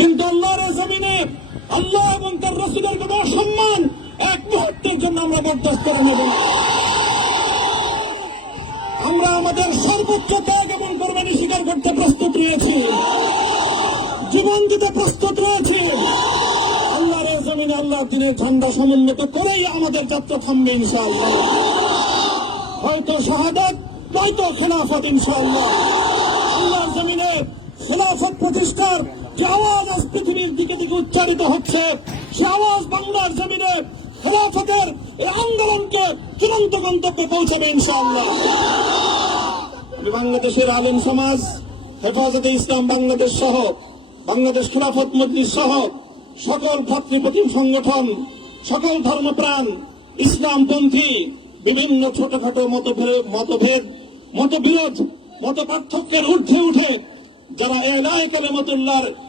কিন্তু আল্লাহর জমিনে আল্লাহ এবং তার রাসূলের কোনো অসম্মান এক মুহূর্তের জন্য আমরা বরদাস্ত করে নেব না। আমরা আমাদের সর্বোচ্চ ত্যাগ এবং কোরবানি স্বীকার করতে প্রস্তুত রয়েছি, জীবন দিতে প্রস্তুত রয়েছি। আল্লাহর জমিনে আল্লাহ দিনের ঝান্ডা সমুন্নত করেই আমাদের যাত্রা থামবে ইনশাআল্লাহ। হয়তো শাহাদাত, নয়তো খেলাফত ইনশাআল্লাহ। আল্লাহর জমিনে খেলাফত প্রতিষ্ঠার যে আওয়াজ আজ পৃথিবীর দিকে দিকে উচ্চারিত হচ্ছে, সে আওয়াজ বাংলার জমিনে খেলাফতের এই আন্দোলনকে চূড়ান্ত গন্তব্যে পৌঁছাবে ইনশাআল্লাহ। আমি বাংলাদেশের আলেম সমাজ, হেফাজতে ইসলাম বাংলাদেশ সহ বাংলাদেশ খেলাফত মজলিস সহ সকল ভাতৃপ্রতিম সংগঠন, সকল ধর্মপ্রাণ, ইসলামপন্থী বিভিন্ন ছোটখাটো মতবিরোধ, মত পার্থক্যের ঊর্ধ্বে উঠে যারা এলায়ে কালেমাতুল্লাহর